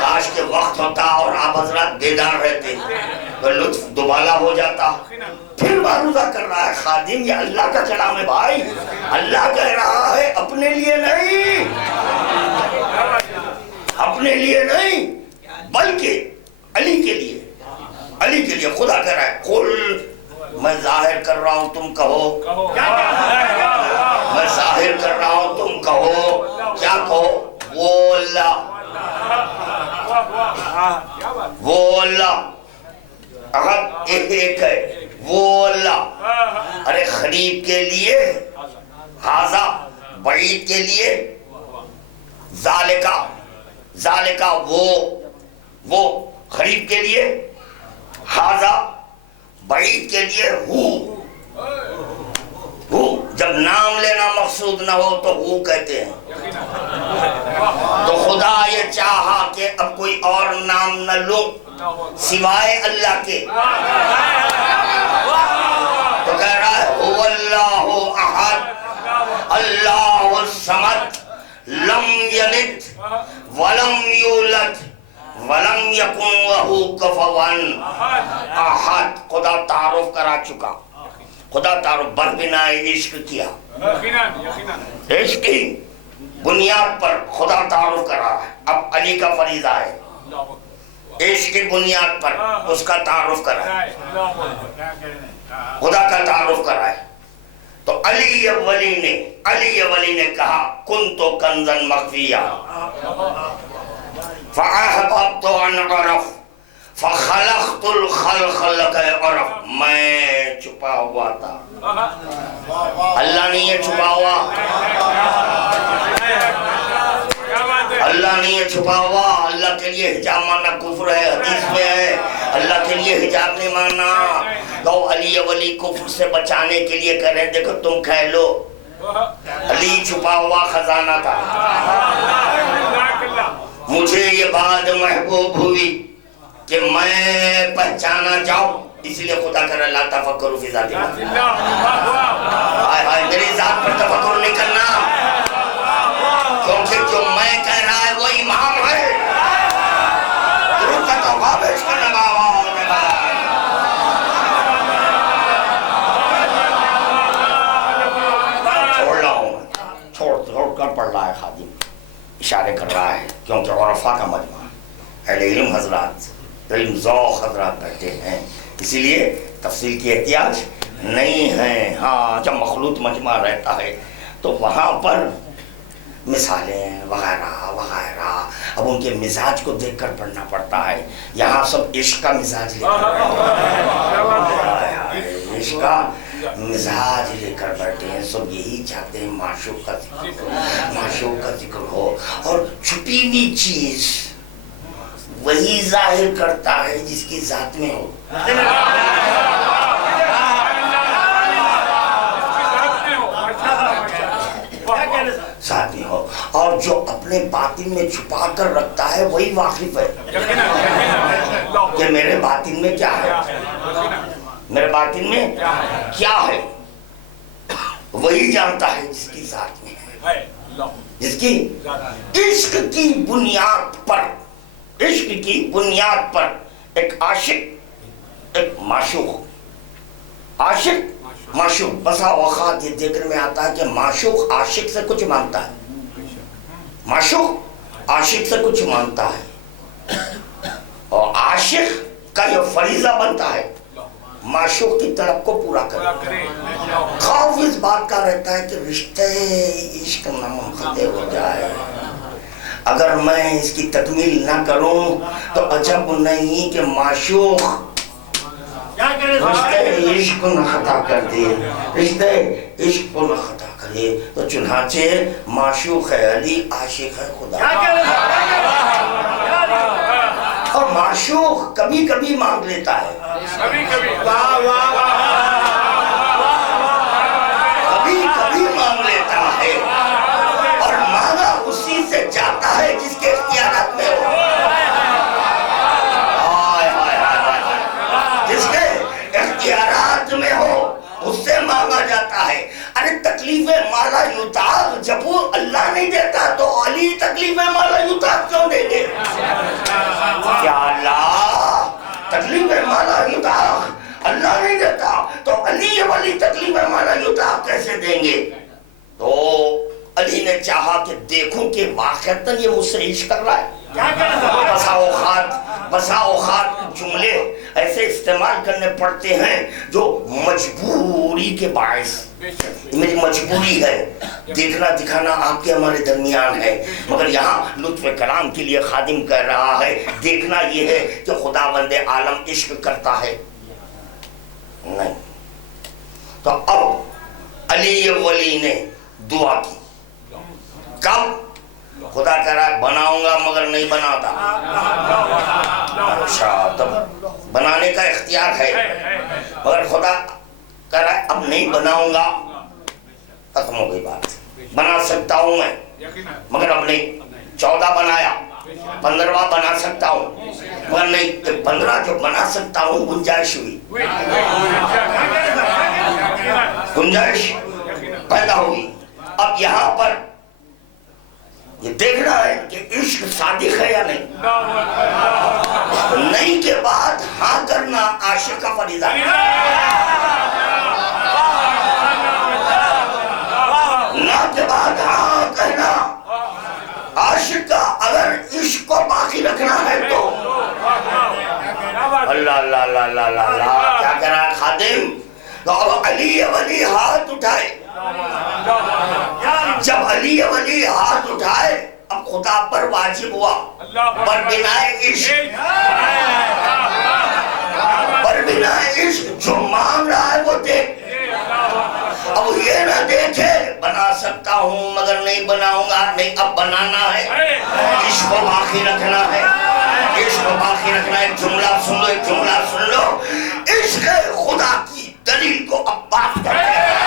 کاش کے وقت ہوتا اور آپ حضرات بیدار رہتے تو لطف دوبالا ہو جاتا۔ پھر معروضہ کر رہا ہے خادم یہ اللہ کا کلام ہے بھائی، اللہ کہہ رہا ہے اپنے لیے نہیں، اپنے لیے نہیں بلکہ علی کے لیے، علی کے لیے خدا کہہ رہا ہے قل، میں ظاہر کر رہا ہوں تم کہو، میں ظاہر کر رہا ہوں تم کہو، کیا کہو؟ وہ اللہ، وہ اللہ احد ایک ہے، وہ اللہ۔ ارے قریب کے لیے ہاذا، بعید کے لیے ذالکا، ذالکا وہ قریب کے لیے ہاذا، بعید کے لیے ہو۔ جب نام لینا مقصود نہ ہو تو ہو کہتے ہیں۔ تو خدا یہ چاہا کہ اب کوئی اور نام نہ لوں سوائے اللہ کے، تو کہہ رہا ہے هو اللہ احد اللہ الصمد لم یلد ولم یولد ولم یکن لہ کفوا احد۔ خدا تعارف کرا چکا، خدا تعارف بر بنا عشق کیا، عشق کی بنیاد پر خدا تعارف کر رہا ہے۔ اب علی کا فریضہ ہے عشق کی بنیاد پر اس کا تعارف کرا ہے، خدا کا تعارف کرا ہے۔ تو علی ولی نے کہا کن تو کنزن مخفیہ فاحببت ان عرف فخلقت الخلق لک عرف، میں چھپا ہوا تھا، اللہ نہیں ہے چھپا ہوا، اللہ نہیں ہے چھپا ہوا۔ اللہ کے لیے حجاب ماننا کفر ہے، حدیث میں ہے اللہ کے لیے حجاب نہیں ماننا۔ تو علی ولی کفر سے بچانے کے لیے کہہ رہے دیکھو تم کہہ لو علی چھپا ہوا خزانہ تھا، مجھے یہ بات محبوب ہوئی کہ میں پہچانا جاؤں، اس لیے خدا کہہ رہا لا تفکروا فی ذات اللہ، ہائے ہائے میری ذات پر تفکر نہیں کرنا، کیونکہ جو میں کہہ رہا ہے وہ امام ہے۔ چھوڑ رہا ہوں، چھوڑ کر پڑھ رہا ہے خادم، اشارے کر رہا ہے کیونکہ عرفاء کا مجمع اہل علم حضرات، علم ذوق حضرات بیٹھے ہیں، اسی لیے تفصیل کی احتیاج نہیں ہے۔ ہاں جب مخلوط مجمع رہتا ہے تو وہاں پر مثالیں وغیرہ وغیرہ، اب ان کے مزاج کو دیکھ کر پڑھنا پڑتا ہے۔ یہاں سب عشق کا مزاج لے کر عشق کا مزاج لے کر بیٹھے ہیں، سب یہی چاہتے ہیں معشوق کا ذکر، معشوق کا ذکر ہو، اور چھپی ہوئی چیز وہی ظاہر کرتا ہے جس کی ذات میں ہو۔ اپنے باطن میں چھپا کر رکھتا ہے وہی واقف ہے کہ میرے باطن میں کیا ہے، میرے باطن میں کیا ہے، وہی جانتا ہے جس کی ذات میں ہے، جس کی عشق کی بنیاد پر، عشق کی بنیاد پر ایک عاشق ایک معشوق، عاشق معشوق، بسا اوقات یہ ذکر میں آتا ہے کہ معشوق عاشق سے کچھ مانگتا ہے، معشوق عاشق سے کچھ مانگتا ہے، اور عاشق کا یہ فریضہ بنتا ہے معشوق کی طلب کو پورا کرے۔ خوف اس بات کا رہتا ہے کہ رشتے عشق نہ منقطع ہو جائے، اگر میں اس کی تکمیل نہ کروں تو عجب نہیں کہ معشوق رشتے عشق کو نہ خطا کر دے، رشتے عشق کو نہ خطا کرے، تو چنانچہ معشوق ہے علی، عاشق ہے خدا، اور معشوق کبھی کبھی مانگ لیتا ہے، کبھی کبھی مانگ لیتا ہے، اور مانگا اسی سے جاتا ہے جس کے اختیارات میں ہو، جس کے اختیارات میں ہو اس سے مانگا جاتا ہے۔ ارے تکلیف مالا یطاق جب وہ اللہ نہیں دیتا تو علی تکلیف مالا یطاق کیوں دیں گے؟ کیا اللہ تکلیف مالا یطاق اللہ نہیں دیتا تو علی والی تکلیف مالا یطاق کیسے دیں گے؟ تو علی نے چاہا کہ دیکھوں کہ واقعتاً یہ مجھ سے عشق کر رہا ہے۔ بسا اوقات جملے ایسے استعمال کرنے پڑتے ہیں جو مجبوری کے باعث، میری مجبوری ہے، دیکھنا دکھانا آپ کے ہمارے درمیان ہے، مگر یہاں لطف کلام کے لیے خادم کہہ رہا ہے دیکھنا یہ ہے کہ خداوند عالم عشق کرتا ہے نہیں۔ تو اب علی ولی نے دعا کی، کب؟ خدا کہہ رہا ہے بناؤں گا مگر نہیں بناتا، اچھا تب بنانے کا اختیار ہے، مگر خدا کہہ رہا ہے اب نہیں بناؤں گا، ختم ہو گئی بات، بنا سکتا ہوں میں مگر اب نہیں، 14 بنایا، 15واں بنا سکتا ہوں مگر نہیں، 15 جو بنا سکتا ہوں گنجائش ہوئی، گنجائش پیدا ہوئی۔ اب یہاں پر یہ دیکھنا ہے کہ عشق صادق ہے یا نہیں، نہیں کے بعد ہاں کرنا عاشق کا فریضہ ہے، نہ کے بعد ہاں کہنا عاشق کا، اگر عشق کو باقی رکھنا ہے تو اللہ اللہ اللہ اللہ اللہ کیا کہہ رہا ہے خادم؟ تو اب علی ولی ہاتھ اٹھائے، جب علی ولی ہاتھ اٹھائے اب خدا پر واجب ہوا پر بنا عشق، پر بنا عشق جو مانگ رہا ہے وہ دیکھ، اب یہ نہ دیکھے بنا سکتا ہوں مگر نہیں بناؤں گا، نہیں اب بنانا ہے، عشق کو باقی رکھنا ہے، عشق کو باقی رکھنا ہے۔ جملہ سن لو، ایک جملہ سن لو، عشق خدا کی دلیل کو اب بات کرتے ہیں۔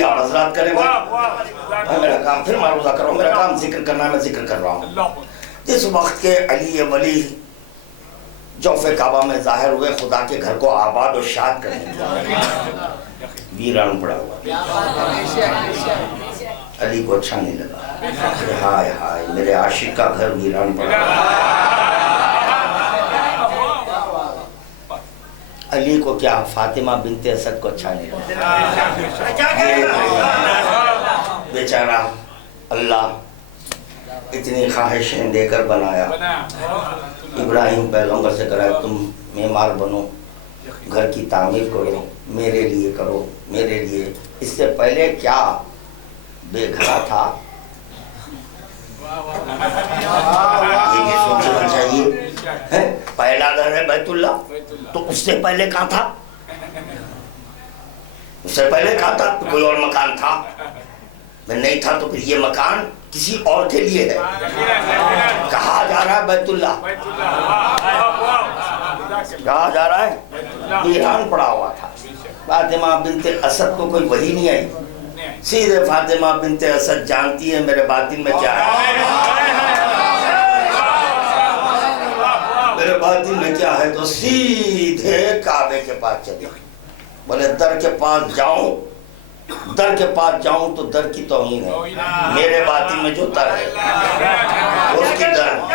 حضرات کرے میرا کام پھر معروضہ کرو، میرا کام ذکر کرنا، میں ذکر کر رہا ہوں۔ جس وقت کے علی ولی جوف کعبہ میں ظاہر ہوئے خدا کے گھر کو آباد و شاد کرنے کے ویران پڑا ہوا، علی کو اچھا نہیں لگا، ہائے ہائے میرے عاشق کا گھر ویران پڑا ہوا۔ علی کو کیا فاطمہ بنت اسد کو اچھا نہیں لگا، بیچارہ اللہ اتنی خواہشیں دے کر بنایا. ابراہیم پیغمبر سے کہا تم معمار بنو, گھر کی تعمیر کرو, میرے لیے کرو, میرے لیے. اس سے پہلے کیا بے گھرا تھا, یہ بھی سوچنا چاہیے. پہلا گھر ہے بیت اللہ, تو اس سے پہلے کہاں تھا, اس سے پہلے کہاں تھا, کوئی اور مکان تھا, میں نہیں تھا تو پھر یہ مکان کسی اور کے لیے ہے. کہا جا رہا ہے بیت اللہ, کہا جا رہا ہے ویران پڑا ہوا تھا. فاطمہ بنت اسد کو کوئی وحی نہیں آئی, سیدھے فاطمہ بنت اسد جانتی ہے میرے باطن میں کیا ہے, میرے باطن میں کیا ہے, تو سیدھے کعبے کے پاس چلی. بولے در کے پاس جاؤں, در کے پاس جاؤں تو در کی توہین ہے, میرے باطن میں جو در ہے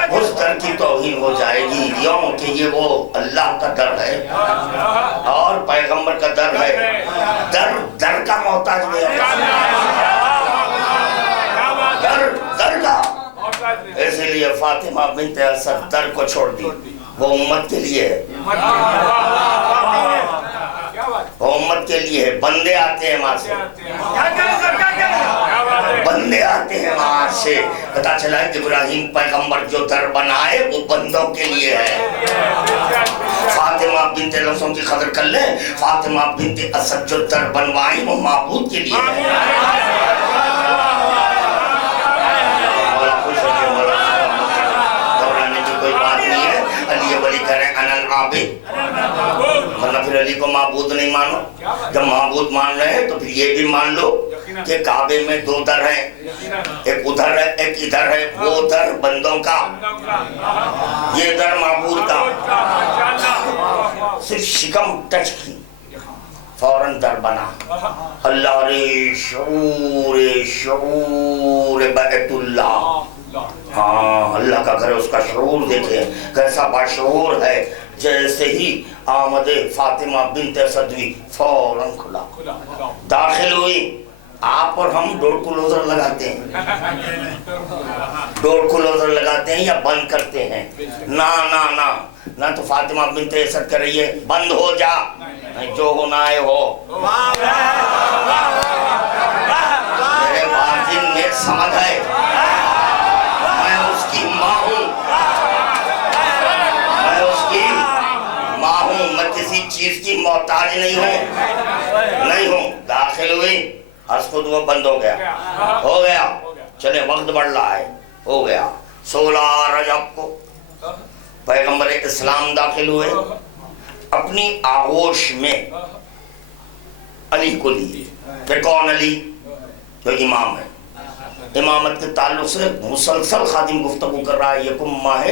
اس در کی توہین ہو جائے گی, یوں کہ یہ وہ اللہ کا در ہے اور پیغمبر کا در ہے. در کا محتاج نہیں ہے, در کا. اس لیے فاطمہ بنت اسد در کو چھوڑ دی, وہ امت کے لیے ہے, وہ امت کے لیے ہے. بندے آتے ہیں وہاں سے, بندے آتے ہیں وہاں سے. پتا چلا ہے ابراہیم پیغمبر جو در بنائے وہ بندوں کے لیے ہے. فاطمہ بنت لفظوں کی قدر کر لیں, فاطمہ بنت اسد جو در بنوائی وہ معبود کے لیے ہے. مطلب پھر علی کو معبود نہیں مانو, جب معبود مان رہے ہیں تو پھر یہ بھی مان لو کہ کعبے میں دو در ہیں, ایک ادھر ہے ایک ادھر ہے. وہ در بندوں کا, یہ در معبود کا. صرف شکم ٹچ کی فوراً در بنا. اللہ رے شعور بیت اللہ, ہاں اللہ کا گھر, اس کا شعور دیکھیں کیسا باشعور ہے. جیسے ہی آمد فاطمہ بنت اسد ہوئی فوراً کھلا, داخل ہوئی. آپ اور ہم ڈور کلوزر لگاتے ہیں, ڈور کلوزر لگاتے ہیں یا بند کرتے ہیں. نہ تو فاطمہ بنت اسد کر رہی ہے بند ہو جا, جو ہونا ہے ہو. میرے باطن میں سمجھ ہے, میں اس کی ماں ہوں, میں کسی چیز کی محتاج نہیں ہوں. داخل ہوئی, از خود وہ بند ہو گیا. چلے وقت بڑھ رہا ہے, ہو گیا. 16 رجب کو پیغمبر اسلام داخل ہوئے, اپنی آغوش میں علی کو لی. کہ کون علی, جو امام ہے. امامت کے تعلق سے مسلسل خادم گفتگو کر رہا ہے. یکم ماہ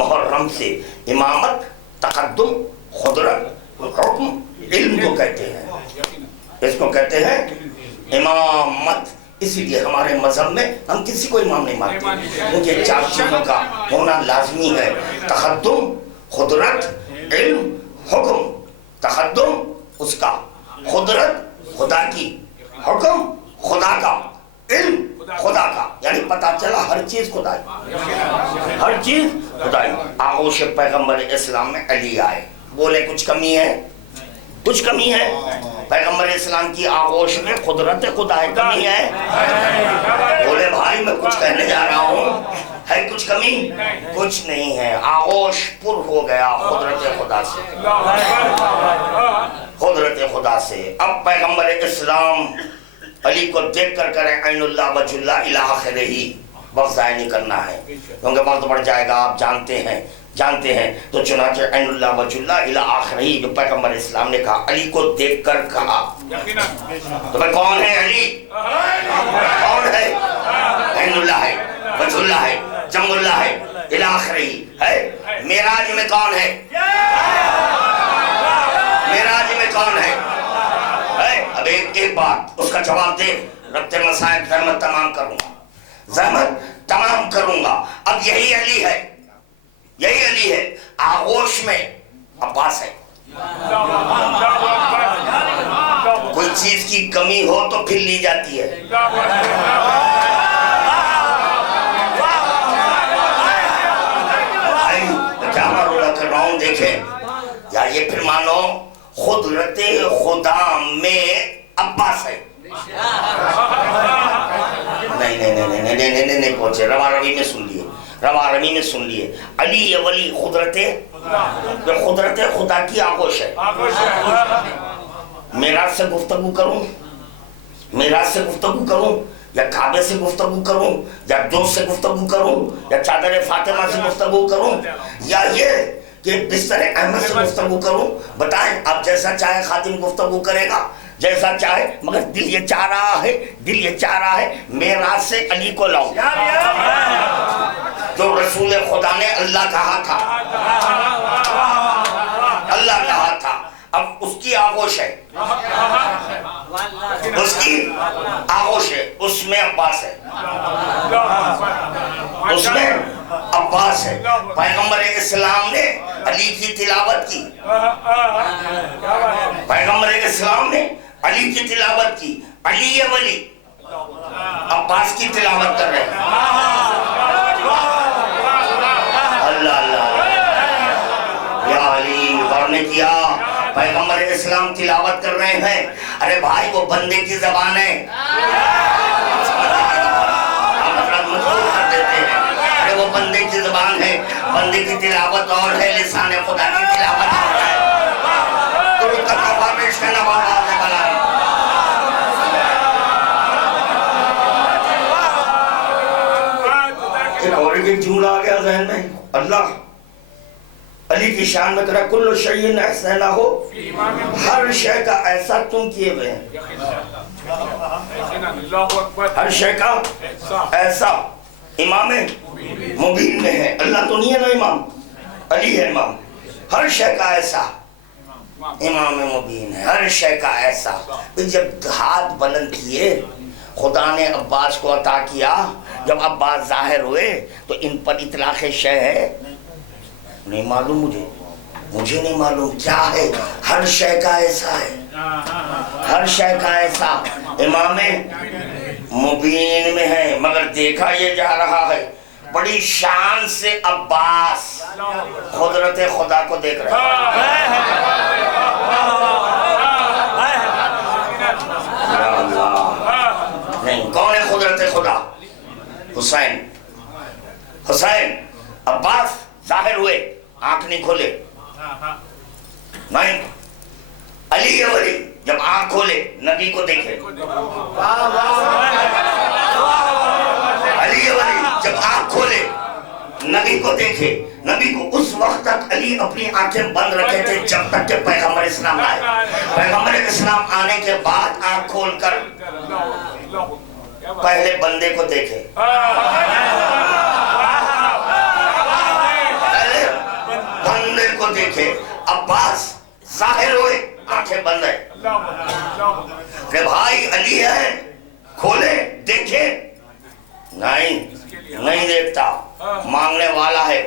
محرم سے امامت, تقدم, قدرت, حکم, علم کو کہتے ہیں, اس کو کہتے ہیں امامت. اسی لیے ہمارے مذہب میں ہم کسی کو امام نہیں مانتے, مجھے 4 چیزوں کا ہونا لازمی ہے. تقدم, قدرت, علم, حکم. تقدم اس کا, قدرت خدا کی, حکم خدا کا, علم خدا کا. یعنی پتا چلا ہر چیز خدا کی, ہر چیز خدا کی. آغوش پیغمبر اسلام میں علی آئے. بولے کچھ کمی ہے, کچھ کمی ہے. پیغمبر اسلام کی آغوش میں قدرت خدا ہے, کمی ہے. بولے بھائی میں کچھ کہنے جا رہا ہوں, ہے کچھ کمی, کچھ نہیں ہے. آغوش پر ہو گیا قدرت خدا سے, قدرت خدا سے. اب پیغمبر اسلام علی کو دیکھ کر کریں عین اللہ وجہ اللہ الی آخرہ ہی, وقت ضائع نہیں کرنا ہے کیونکہ وقت بڑھ جائے گا, آپ جانتے ہیں. تو چنانچہ عین اللہ وجہ اللہ الی آخرہ ہی, جو پیغمبر اسلام نے کہا علی کو دیکھ کر کہا. تو میں کون ہے علی, کون ہے, عین اللہ ہے, وجہ اللہ ہے, جم اللہ ہے, الی آخرہ ہی ہے. معراج میں کون ہے, معراج میں کون ہے. اب ایک بات اس کا جواب دے, ربط مسائل زحمت تمام کروں گا, زحمت تمام کروں گا. اب یہی علی ہے, یہی علی ہے. آغوش میں عباس ہے. کوئی چیز کی کمی ہو تو پھر لی جاتی ہے. کون دیکھے؟ یا یہ پھر مانو قدرت خدا میں عباس ہے؟ نہیں پہنچے، روا روی میں سن لیے، روا روی میں سن لیے، علی ولی قدرت خدا کی آغوش ہے۔ میراث سے گفتگو کروں، میراث سے گفتگو کروں، یا کعبے سے گفتگو کروں، یا دوست سے گفتگو کروں، یا چادر فاطمہ سے گفتگو کروں، یا یہ کہ بستر احمد سے گفتگو کروں؟ بتائیں، آپ جیسا چاہے خاتم گفتگو کرے گا، جیسا چاہے، مگر دل یہ چاہ رہا ہے، دل یہ چاہ رہا ہے میراث سے علی کو لاؤں، جو رسول خدا نے اللہ کہا تھا، اللہ کہا تھا۔ اب اس کی آغوش ہے، اس کی آغوش ہے، اس میں عباس ہے، اس میں عباس ہے۔ پیغمبر اسلام نے علی کی تلاوت کی، پیغمبر اسلام نے علی کی تلاوت کی، علی ولی عباس کی تلاوت کر رہے ہیں۔ اللہ اللہ یا علی غور نے کیا، پیغمبر اسلام تلاوت کر رہے ہیں، ارے بھائی وہ بندے کی زبان ہے، ارے وہ بندے کی زبان ہے، بندے کی تلاوت اور ہے، لسان خدا کی تلاوت اور ہے۔ ایک اور ایک جملہ آ گیا ذہن میں، اللہ علی کی شان میں کرا کل شیء احسنہ ہو، ہر شے کا ایسا تم کیے ہوئے ہیں، ہر شے کا ایسا امام مبین میں ہے۔ اللہ تو نہیں ہے نا امام، علی ہے امام۔ ہر شے کا ایسا امام مبین ہے، ہر شے کا ایسا۔ جب ہاتھ بلند کیے خدا نے عباس کو عطا کیا، جب عباس ظاہر ہوئے تو ان پر اطلاق شے ہے؟ نہیں معلوم، مجھے نہیں معلوم کیا ہے، ہر شے کا ایسا ہے، ہر شے کا ایسا امام مبین میں ہے۔ مگر دیکھا یہ جا رہا ہے بڑی شان سے عباس قدرت خدا کو دیکھ رہا ہے۔ نہیں، کون ہے قدرت خدا؟ حسین، حسین۔ عباس ظاہر ہوئے، آنکھ نہیں کھولے، نہیں، علی ولی جب آنکھ کھولے نبی کو دیکھے، علی ولی جب آنکھ کھولے نبی کو دیکھے، نبی کو اس وقت تک علی اپنی آنکھیں بند رکھے تھے جب تک کہ پیغمبر اسلام آئے۔ پیغمبر اسلام آنے کے بعد آنکھ کھول کر پہلے بندے کو دیکھے، پہلے بندے کو دیکھے۔ عباس ظاہر ہوئے، آنکھیں بند ہے، کہ بھائی علی ہے، کھولے دیکھے، نہیں دیکھتا، مانگنے والا ہے،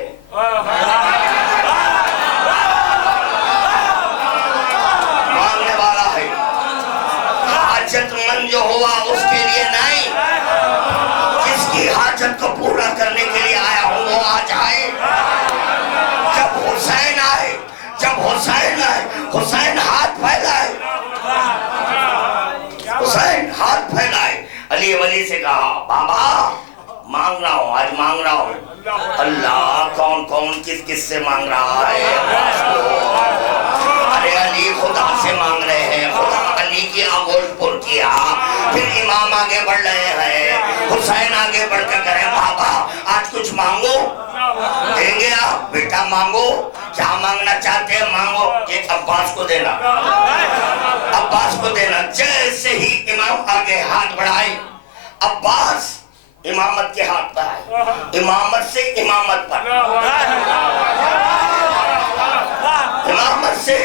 مانگنے والا ہے۔ حاجت مند جو ہوا اس کے لیے نہیں، جس کی حاجت کو پورا کرنے کے لیے آیا ہوں وہ آج آئے۔ جب حسین آئے، جب حسین آئے، حسین ہاتھ پھیلائے، حسین ہاتھ پھیلائے، علی ولی سے کہا بابا مانگ رہا ہوں، آج مانگ رہا ہوں۔ اللہ کون کون کس کس سے مانگ رہا ہے؟ ارے علی خدا سے مانگ رہے ہیں، خدا علی کی آغوش پر کیا، پھر امام آگے بڑھ رہے ہیں، حسین آگے بڑھ کر کہیں بابا آج کچھ مانگو، دیں گے آپ؟ بیٹا مانگو، کیا مانگنا چاہتے ہیں مانگو۔ ایک عباس کو دینا، عباس کو دینا۔ جیسے ہی امام آگے ہاتھ بڑھائے، عباس امامت کے ہاتھ پر آئے، امامت سے امامت پر، امامت سے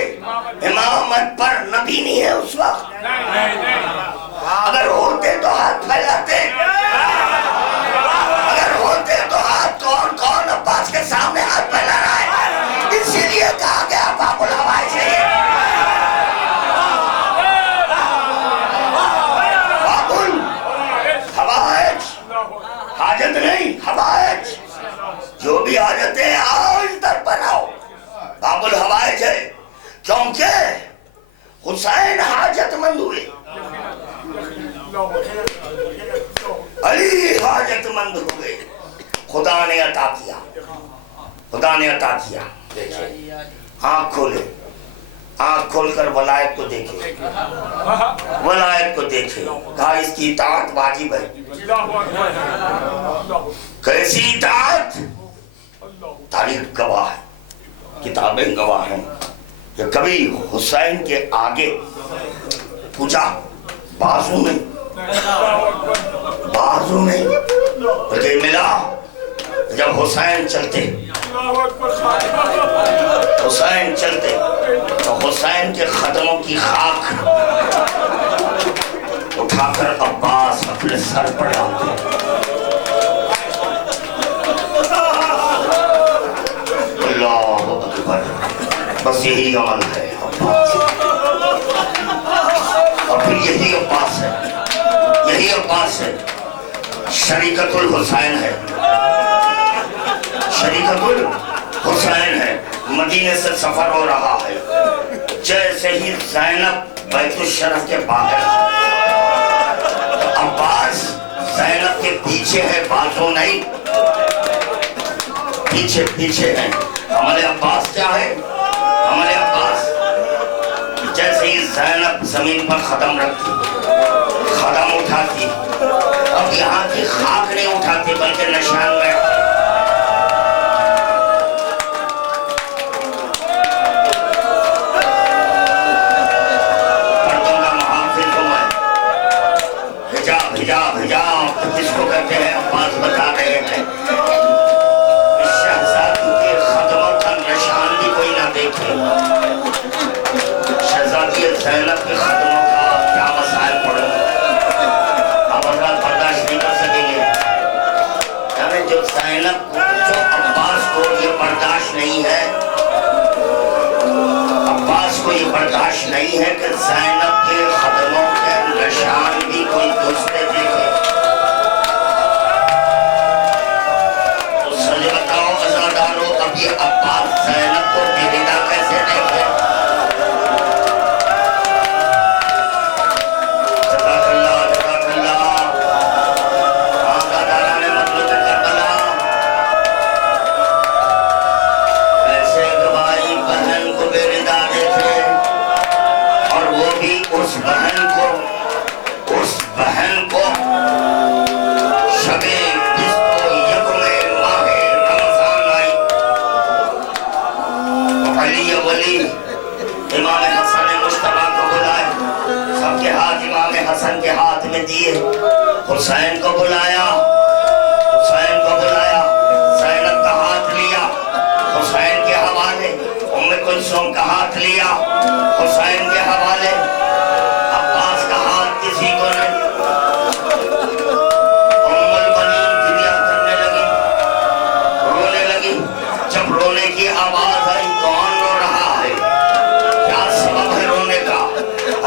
امامت پر۔ نبی نہیں ہے اس وقت، اگر ہوتے تو ہاتھ پھیلاتے، اگر ہوتے تو ہاتھ کون کون عباس کے سامنے ہاتھ پھیلا رہا ہے؟ اسی لیے کہا گیا باب الحوائج ہے، باب الحوائج، حاجت نہیں، حوائج، جو بھی حاجت ہے آج در پر آؤ، باب کیونکہ حسین حاجت مند ہوئے، علی حاجت مند ہوئے، خدا نے عطا کیا، خدا نے عطا کیا۔ دیکھیں آنکھ کھولے، آنکھ کھول کر ولایت کو دیکھے، ولایت کو دیکھے، کہا اس کی اطاعت واجب ہے۔ کیسی اطاعت؟ تاریخ گواہ ہے، کتابیں گواہ ہیں کہ کبھی حسین کے آگے پوچھا بازو میں، بازو میں مجھے ملا جب حسین چلتے، حسین چلتے تو حسین کے قدموں کی خاک اٹھا کر عباس اپنے سر پر ڈالتے۔ اللہ اکبر، بس یہی عمل ہے عباس، اور پھر یہی عباس ہے، یہی عباس ہے، شریکت الحسین ہے، شریکت الحسین ہے۔ مدینے سے سفر ہو رہا ہے، جیسے ہی زینب بیت الشرف کے باہر، عباس زینب کے پیچھے ہے، بازو نہیں، پیچھے پیچھے ہے۔ ہمارے عباس کیا ہے؟ ہمارے عباس جیسے ہی زینب زمین پر قدم رکھتی، قدم اٹھاتی، اب یہاں کی خاک نہیں اٹھاتی بلکہ نشان میں جس کو کہتے ہیں عباس بتا رہے ہیں، اس شہزادی کے قدموں کا نشان بھی کوئی نہ دیکھے۔ شہزادی زینب کے قدموں کا کیا مسائل پڑے، آپ حضرات برداشت نہیں کر سکیں گے۔ یعنی جو زینب جو عباس کو یہ برداشت نہیں ہے، عباس کو یہ برداشت نہیں ہے کہ زینب کے قدموں کے نشان بھی کوئی دوسرے دیکھے۔ یہ عباس زینب کو بےحدہ کیسے دیکھے؟ جزاک اللہ، جزاک اللہ، آقا داران مطلوب کربلا، ایسے گواہی بہن کو بےحدہ دیکھے، اور وہ بھی اس بہن کو شب امام حسن مجتبیٰ کو بلائے، سب کے ہاتھ امام حسن کے ہاتھ میں دیے، حسین کو بلایا، حسین کو بلایا، زینب کا ہاتھ لیا، حسین کے حوالے، ام کلثوم کا ہاتھ لیا، حسین کے حوالے، عباس کا ہاتھ کسی کو نہیں۔ ام البنین گریہ کرنے لگی، رونے لگی، جب رونے کی آواز آئی، کون رو رہا ہے؟ کیا سبب ہے رونے کا؟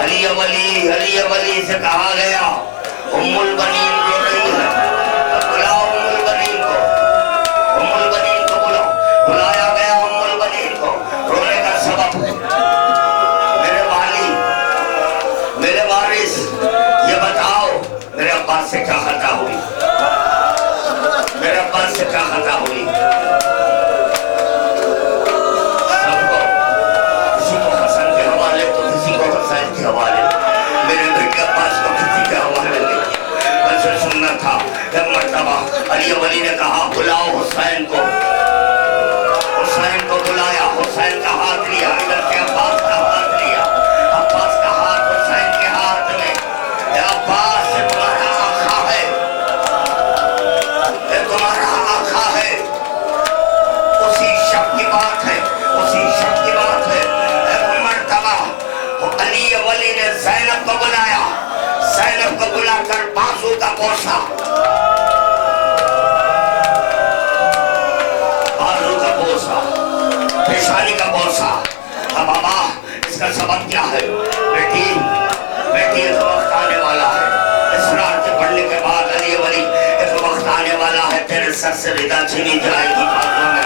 علی ولی، علی ولی سے کہا گیا ام البنین رو رہی ہے، بلاؤ ام البنین کو، ام البنین کو بلاؤ۔ بلایا گیا ام البنین کو، رونے کا سبب میرے والی، میرے وارث، یہ بتاؤ میرے عباس سے کیا خطا ہوئی، میرے عباس سے کیا خطا ہوئی؟ حوالے میرے بیٹے عباس کو کسی کے حوالے نہیں، ویسے سننا تھا۔ ایک مرتبہ علی ولی نے کہا بلاؤ حسین کو، حسین کو بلایا، حسین کا ہاتھ لیا، ادھر سے عباس کا ہاتھ لیا، عباس کا ہاتھ حسین کے ہاتھ میں، اے عباس یہ تمہارا آقا ہے، یہ تمہارا آقا ہے، اسی شب کی بات ہے، اسی شب کی بات ہے۔ ایک مرتبہ علی ولی نے زینب کو بلایا، زینب کو بلا کر بازو کا بوسا، بازو کا بوسا، پیشانی کا بوسا۔ اب بابا اس کا سبب کیا ہے؟ بیٹی ایک وقت آنے والا ہے، اسرار کے پڑھنے کے بعد علی ولی ایک وقت آنے والا ہے، تیرے سر سے ردا چھینی جائے گی، بازو میں